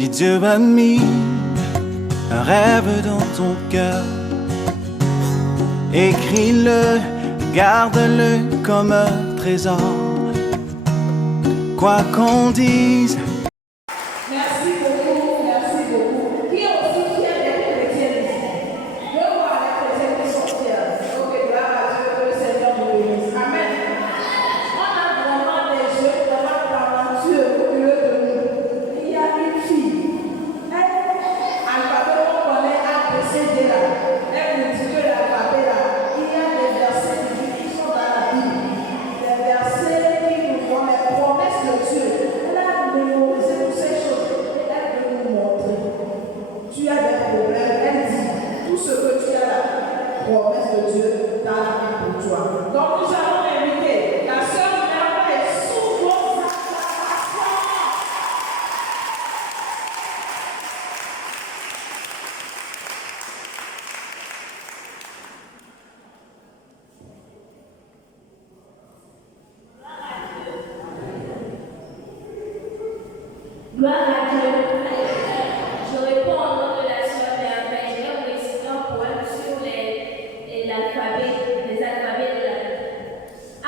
Si Dieu a mis un rêve dans ton cœur, écris-le, garde-le comme un trésor. Quoi qu'on dise. Merci beaucoup, merci beaucoup. Qui est aussi fier d'être chrétien ici? Je vois les chrétiens qui sont fiers. Ok, gloire à Dieu, que le Seigneur nous bénisse. Amen. On a vraiment des jeux vraiment talentueux au milieu de nous. Il y a une fille. Alphabet, on connaît ABCD là. Elle nous dit que l'alphabet là, il y a des versets qui sont dans la Bible. Des versets qui nous font les promesses de Dieu. Elle a mémorisé toutes ces choses. Elle veut nous montrer. Tu as des problèmes. Elle dit tout ce que tu as là, promesse de Dieu dans la Bible pour toi. Donc nous allons inviter la sœur Napa et sous vos acclamations. Gloire à Dieu. Je réponds au nom de la sœur Napa. J'ai un président pour elle sur l'alphabet, les alphabets de la Bible. A.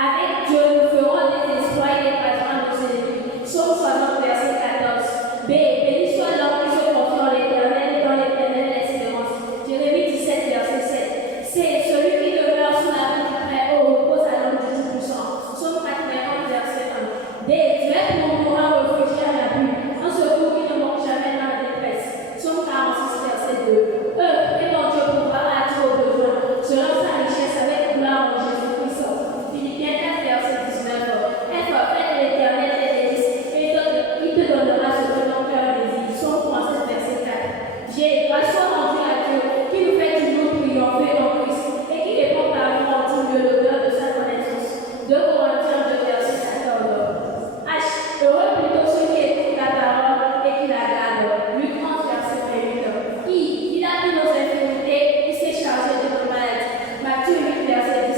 Avec Dieu, nous ferons des exploits et des passements de nos ennemis. Psaume 60, verset 14. B. Béni soit l'homme qui se confie en l'Éternel et dans l'Éternel l'espérance. Jérémie 17, verset 7. C. Celui qui demeure sous l'abri du Très-Haut repose à l'ombre du Tout-Puissant. Psaume 91, verset 1. D. Dieu est pour nous un refuge à l'abri, un secours qui ne manque jamais dans la détresse. Psaume 46, verset 2. E. Et mon Dieu pourra à aux besoins, selon sa richesse avec gloire en Jésus-Christ. Philippiens 4, verset 19. F. Fais de l'Éternel des délices, et il te donnera ce que ton cœur désire. Psaume 37, verset 4. G. Grâce soit rendue à Dieu, qui nous fait toujours triompher en Christ, et qui répond par nous en tout lieu l'odeur de sa connaissance. 2 Corinthiens 2, verset 14. H. Heureux plutôt ceux qui écoutent la parole et qui la gardent. Luc 11, verset 28. I. Il a pris nos infirmités, il s'est chargé de nos maladies. Matthieu 8, verset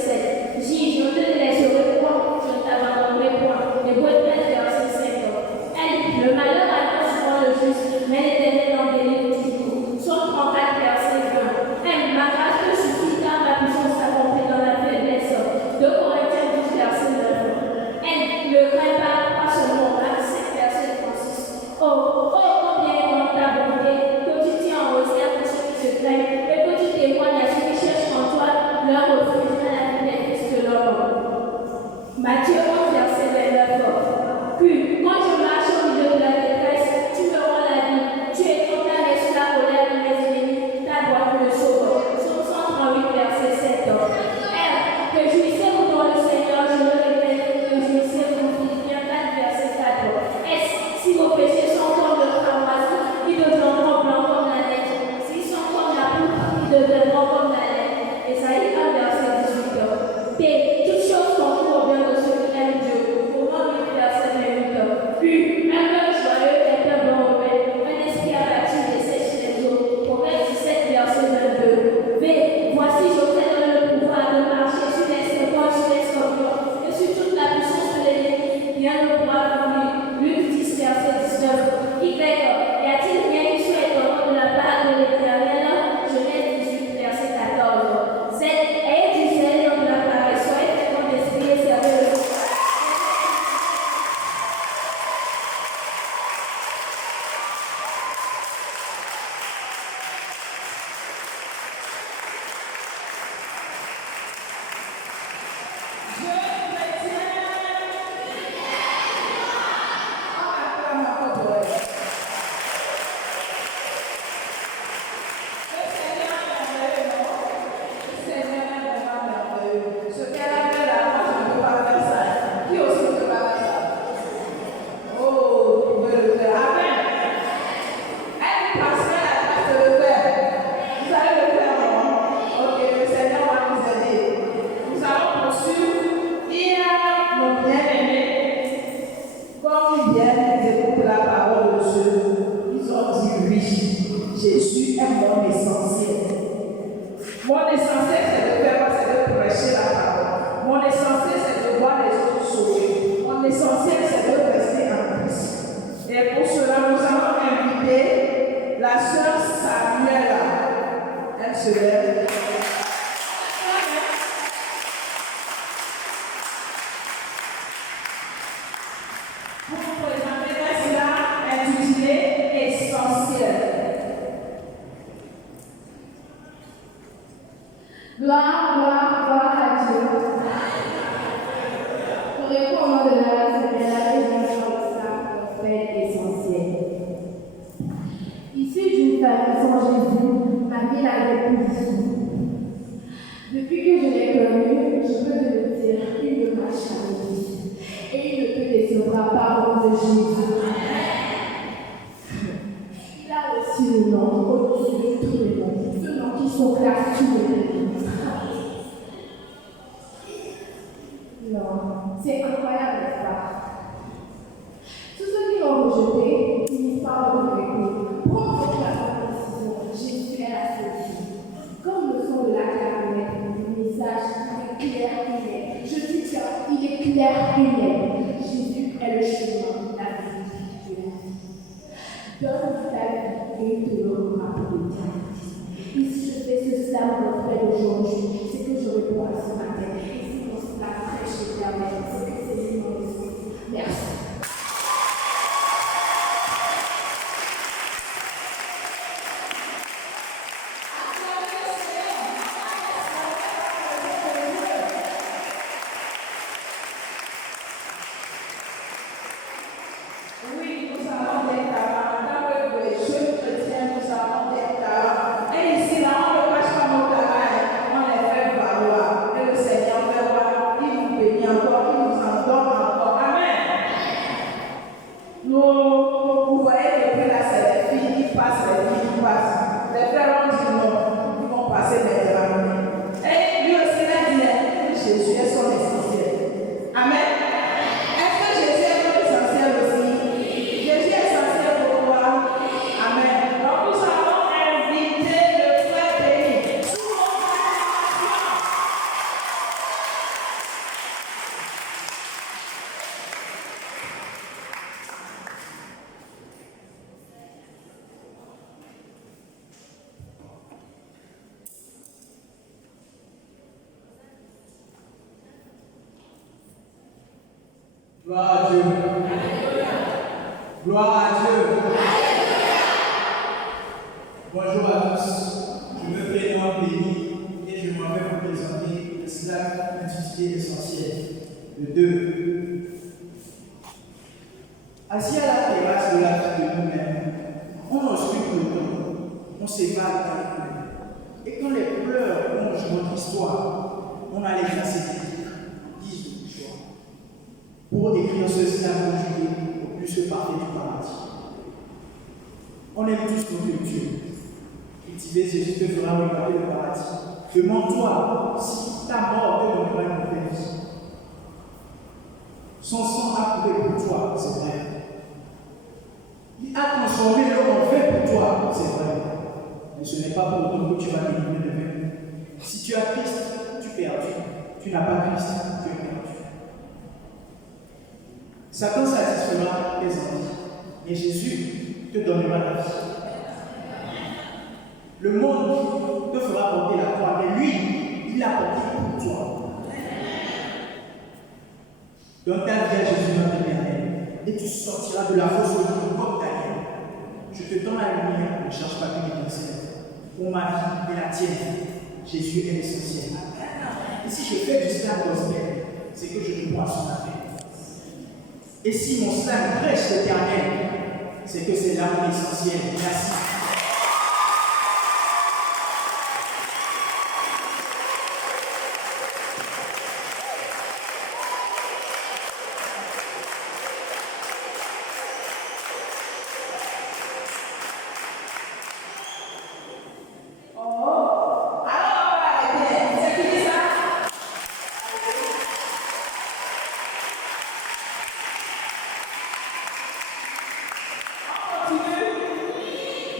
17. J. Je ne te délaisserai point, je ne t'abandonnerai point. Hébreux 13, verset 5. L. Le malheur atteint souvent le juste, mais l'Éternel en délivre toujours. Psaume 34, verset 20. M. Ma grâce te suffit car ma puissance s'accomplit dans la faiblesse. 2 Corinthiens 12, verset 9. N. Ne crains pas seulement. Acte 5, verset 36. Oh, combien est grande ta bonté, que tu tiens en hauteur pour ceux qui se craignent, et que tu témoignes à ceux qui cherchent en toi leur refuge à la fenêtre de l'homme. Matthieu 11, verset 29. Puis, quand je marche au milieu de la détresse, tu me rends la vie, tu étends sous la colère de mes ennemis, ta voix me sauve. Psaume 138, verset 7. R. Réjouissez-vous dans le Seigneur, je le répète, réjouissez-vous. Philippiens 4, verset 4. S. Si vos péchés sont comme le cramoisi, ils deviendront blancs comme la neige. S'ils sont comme la poudre, ils deviendront comme la laine. Ésaïe 1, verset 18. T. Toutes choses concourent au bien de ceux qui aiment Dieu. Romains 8, verset 28. U. Un cœur joyeux est un bon remède. Un esprit abattu dessèche les eaux. Proverbe 17, verset 22. V. Voici, je vous donne le pouvoir de marcher sur les serpents, sur les scorpions, et sur toute la puissance de l'ennemi. Rien ne pourra vous nuire. Luc 10, verset 19. Y. Y a-t-il rien qui soit étonnant de la part de l'Éternel? Genèse 18, verset 14. Z. Ayez du zèle dans la paresse, soyez féconds d'esprit et servez le Seigneur. Jésus est mon essentiel. Mon essentiel, c'est de faire quoi? C'est de prêcher la parole. Mon essentiel, c'est de voir les autres sauver. Mon essentiel, c'est de rester en Christ. Et pour cela, nous allons se lève. Pour vous présenter cela intitulé Essentiel. Gloire, gloire, gloire à Dieu. Pour répondre au nom de la raison de ça, fait essentiel. Issu d'une famille sans Jésus, ma vie n'a été plus difficile. Depuis que je l'ai connu, je peux te le dire, il me marche avec lui. Et il ne te décevra pas au nom de Jésus. Il a aussi le nom au-dessus de tous les noms, ceux noms qui sont classés tous les noms. Non, c'est incroyable, n'est-ce pas? Tous ceux qui l'ont rejeté finissent par le regretter. Prends la décision, Jésus est la solution. Comme le son de la clarinette, le message est clair et net. Je dis bien, il est clair et net. Jésus est le chemin, la vérité et la vie. Donne ta vie et il te le rendra pour l'éternité. Et si je fais ce slam en fait aujourd'hui, c'est que je réponds à ce matin. Et si mon slam prêche l'éternel, c'est que c'est lui mon esprit. Merci. Oui, nous avons des talents. Dans le jeu chrétien, nous avons des talents. Et ici, là, on ne cache pas nos talents, on les fait valoir. Et le Seigneur fait voir, il nous bénit encore, il nous en donne encore. Amen. Vous voyez, depuis là, c'est les filles qui passent, les filles qui passent. Les frères ont dit non, ils vont passer les années. Et lui aussi, il a dit, Jésus est son essentiel. Amen. Est-ce que Jésus est notre essentiel aussi? Jésus est essentiel pour toi. Amen. Donc nous allons inviter le frère béni. Sous mon Gloire à Dieu. Gloire à Dieu. Bonjour à tous. Je me prénomme Béni et je m'en vais vous présenter le slam intitulé Essentiel. Le 2. Assis à la terrasse de la vie de nous-mêmes, on ausculte le temps, on s'évade dans le pleurs. Et quand les pleurs plongent notre histoire, on a les facilités, disent le choix. Pour écrire ce slam conjugué au plus parfait du paradis. On aime tous nos cultures. Cultiver Jésus te fera regarder le paradis. Demande-toi si ta mort te donnera une nouvelle vie. Son sang a coulé pour toi, c'est vrai. Il a transformé l'eau en vin pour toi, c'est vrai. Mais ce n'est pas pour autant que tu vas délivrer le vin. Si tu as Christ, tu es perdu. Tu n'as pas Christ, tu es perdu. Satan satisfera tes envies, mais Jésus te donnera la vie. Le monde te fera porter la croix, mais lui, il l'a porté pour toi. Donne ta vie à Jésus notre éternel, et tu sortiras de la fosse de comme Daniel. Je te donne la lumière, ne cherche pas que l'étincelle. Pour ma vie et la tienne, Jésus est l'essentiel. Et si je fais du slam gospel, c'est que je te crois à son appel. Et si mon slam prêche l'éternel, c'est que c'est là mon essentiel. Merci.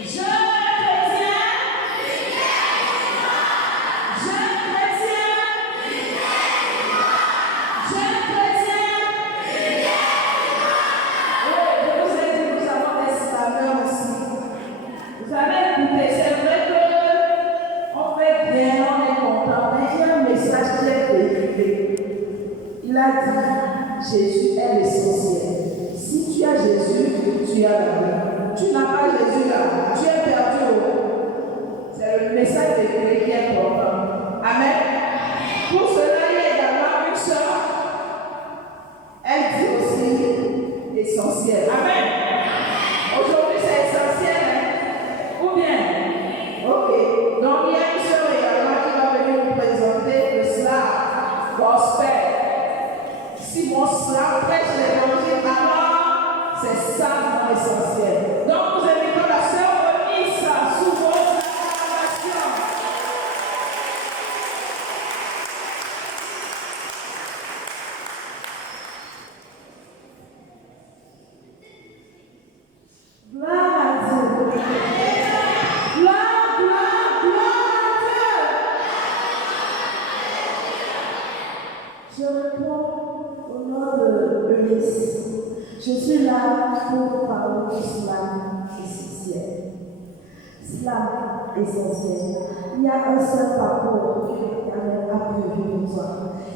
Je tu as la vie. Tu n'as pas Jésus là, tu es perdu. C'est le message de Dieu qui est important. Amen. Pour cela, il y a également une sœur. Elle dit aussi essentiel. Amen. Aujourd'hui, c'est essentiel. Hein? Ou bien? Ok. Donc, il y a une sœur également qui va venir nous présenter le slam gospel. Si mon slam prêche l'évangile, alors c'est ça mon essentiel. Donc, nous invitons la sœur Eunice sous vos acclamations. Gloire à Dieu. Gloire, gloire, gloire à Dieu. Je réponds au nom de Eunice. Je suis là pour parler du slam essentiel. Slam essentiel. Il y a un seul parcours que l'Éternel a prévu pour toi.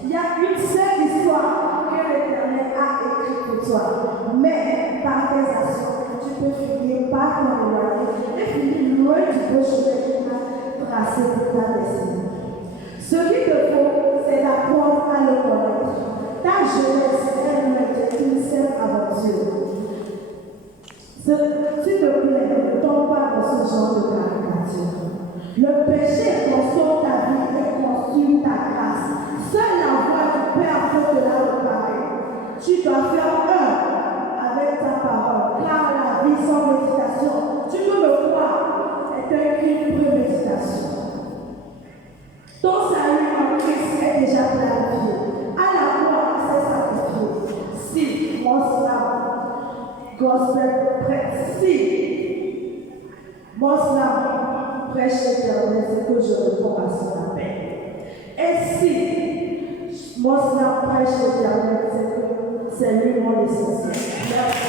Il y a une seule histoire que l'Éternel a écrite pour toi. Mais par tes actions, tu peux finir par ton éloigner et finir loin du beau chemin qu'il a tracé pour ta destinée. Ce qu'il te faut, c'est d'apprendre à le connaître. Ta jeunesse est une seule aventure. S'il te plaît, ne tombe pas dans ce genre de caricature. Le péché consomme ta vie et consume ta grâce. Seule la voix du Père peut te la réparer. Tu dois faire un avec ta parole, car la vie sans méditation, tu peux le croire, est un crime de méditation. Ton salut en Christ est déjà planifié. À la croix, c'est sacrifié. Si mon slam gospel prêche, si mon slam prêche l'éternel, c'est que je réponds à son appel. Et si mon slam prêche l'éternel, c'est que c'est lui mon essentiel. Merci.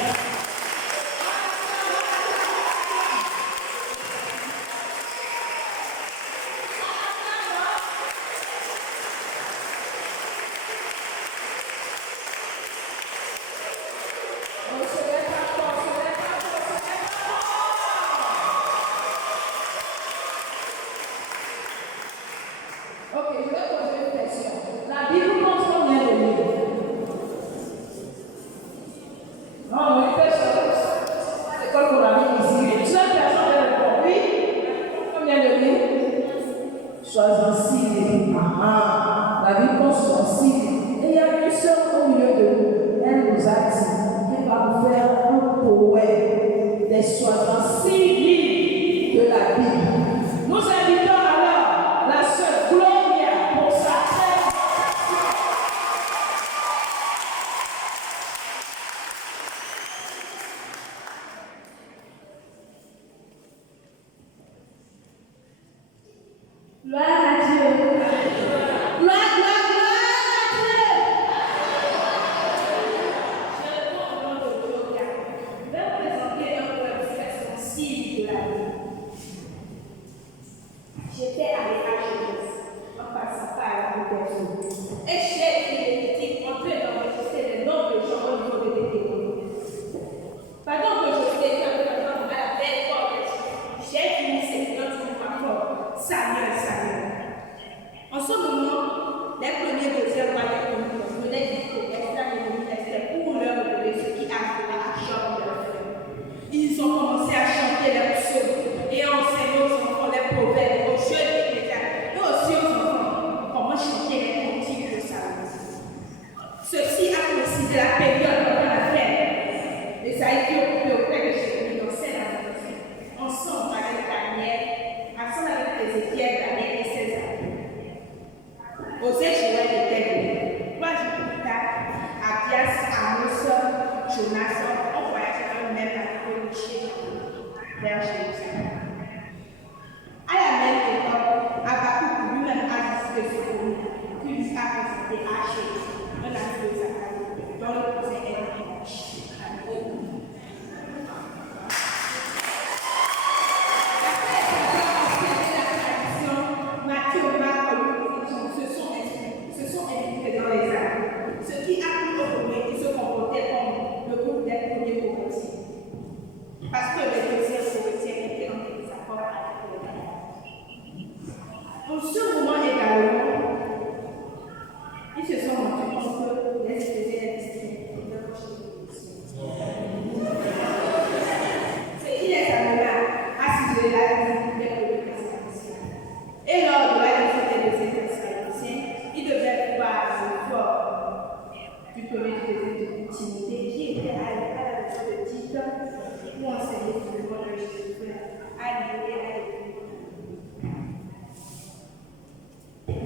Jésus a aidé à aider.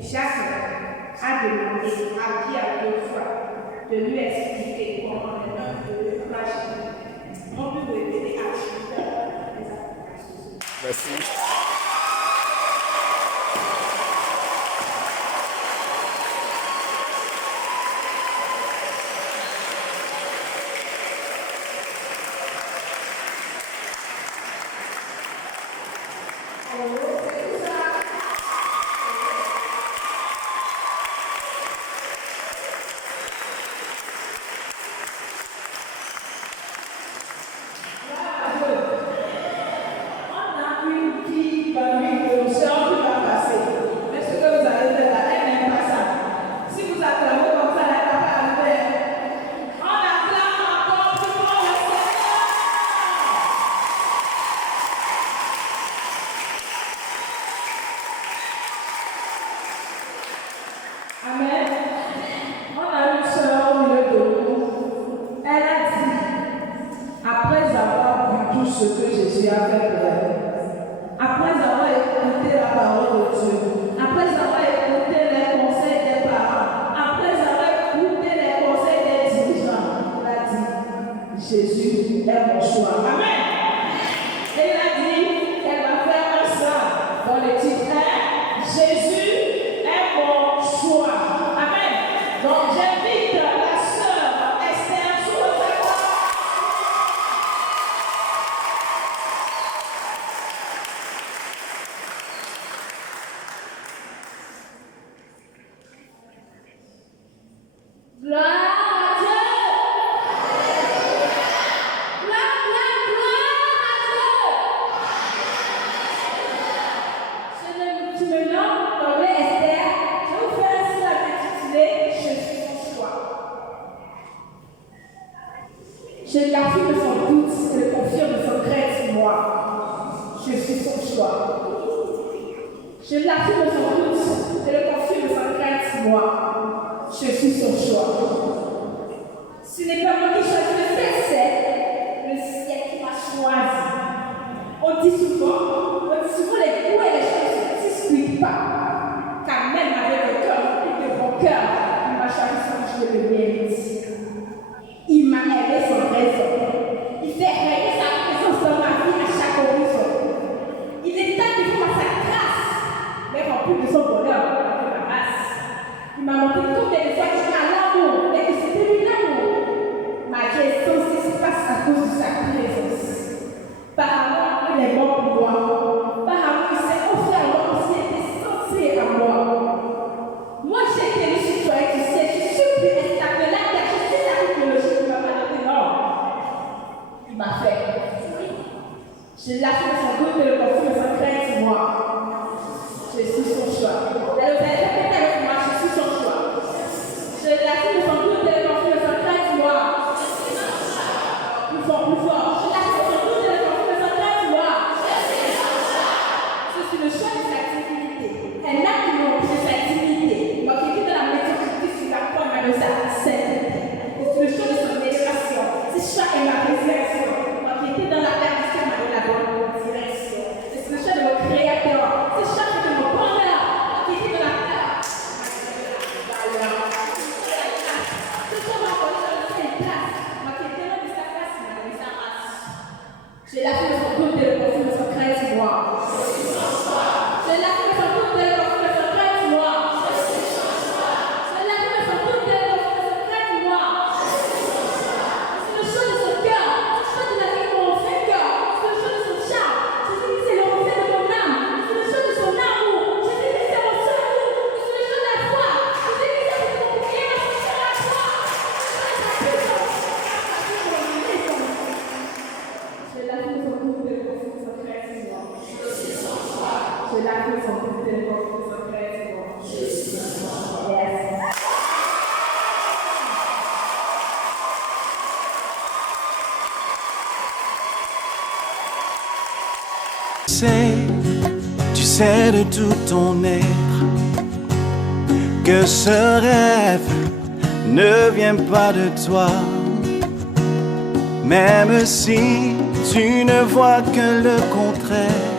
Jacques a demandé à Pierre 2 fois de lui expliquer comment les uns de ont pu révéler à Judas les applications. Merci. Ce que Jésus a fait pour elle. Après avoir écouté la parole de Dieu, après avoir écouté les conseils des parents, après avoir écouté les conseils des dirigeants, elle a dit, Jésus est mon choix. Amen. Et elle a dit qu'elle va faire un sang dans le titre Jésus est mon choix. Amen. Donc j'invite la sœur Esther sur le terrain. Gloire à Dieu! Gloire à Dieu! Tu me nommes comme Esther. Je vais vous faire ainsi la intitulée Je suis son choix. Je l'affirme sans doute et le confirme sans crainte, moi. Je suis son choix. Je l'affirme sans doute et le confirme sans crainte, moi. Je suis son choix. Ce n'est pas moi qui choisis le fait, c'est le ciel qui m'a choisi. On dit souvent les coups et les choses ne se discutent pas. Car même avec le cœur rempli de bon cœur, il m'a choisi sans que je le mérite. Il m'a aimé sans raison. Il fait régner sa présence dans ma vie à chaque horizon. Il est temps de voir sa grâce, mais rempli de son bonheur, de ma race. Il m'a montré combien de fois qu'il m'a l'amour et que c'était lui l'amour. Ma vie est sans espace à cause de sa présence. Par amour, il est mort pour moi. Par amour, il s'est offert à moi parce qu'il était censé à moi. Moi, j'ai été le citoyen du ciel. Je suis plus instable la terre. Je suis la technologie qui m'a pas donné l'or. Il m'a fait. Je l'affirme sans doute et le confirme sans crainte, moi. Je suis son choix. Alors, vous allez répéter avec moi, je suis son choix. Je l'affirme sans doute et le confirme sans crainte, moi. Plus fort, plus fort. Je l'affirme sans doute et le confirme sans crainte, moi. Je suis le choix de sa divinité. Un acte qui m'ont de sa divinité. Moi qui vis dans la médiocrité sur la forme de sa sainteté. Je suis le choix de son élévation. Ce choix est ma résurrection. Moi qui étais dans la perdition, m'a donné la bonne direction. Je suis le choix de mon créateur. Ce choix de mon bonheur. Moi qui était dans la terre. Ce choix m'a donné dans le ciel place. Moi qui étais loin de sa place, m'a donné sa race. Je l'affirme sans doute et le confirme sans crainte, moi. Je l'affirme sans doute et le confirme sans crainte, moi. Je l'affirme sans doute et le confirme sans crainte, moi. C'est le choix de son cœur. C'est le choix de la vie de mon vrai cœur. C'est le choix de son charme. Je sais que c'est le reflet de mon âme. C'est le choix de son amour. Je sais que c'est mon seul amour. C'est le choix de la foi. Je sais que c'est mon bien. C'est la foi. Je l'affirme sans doute et le confirme sans crainte, moi. Je l'affirme sans doute et le confirme sans crainte, moi. Yes. Tu sais de tout ton être que ce rêve ne vient pas de toi, Même si tu ne vois que le contraire,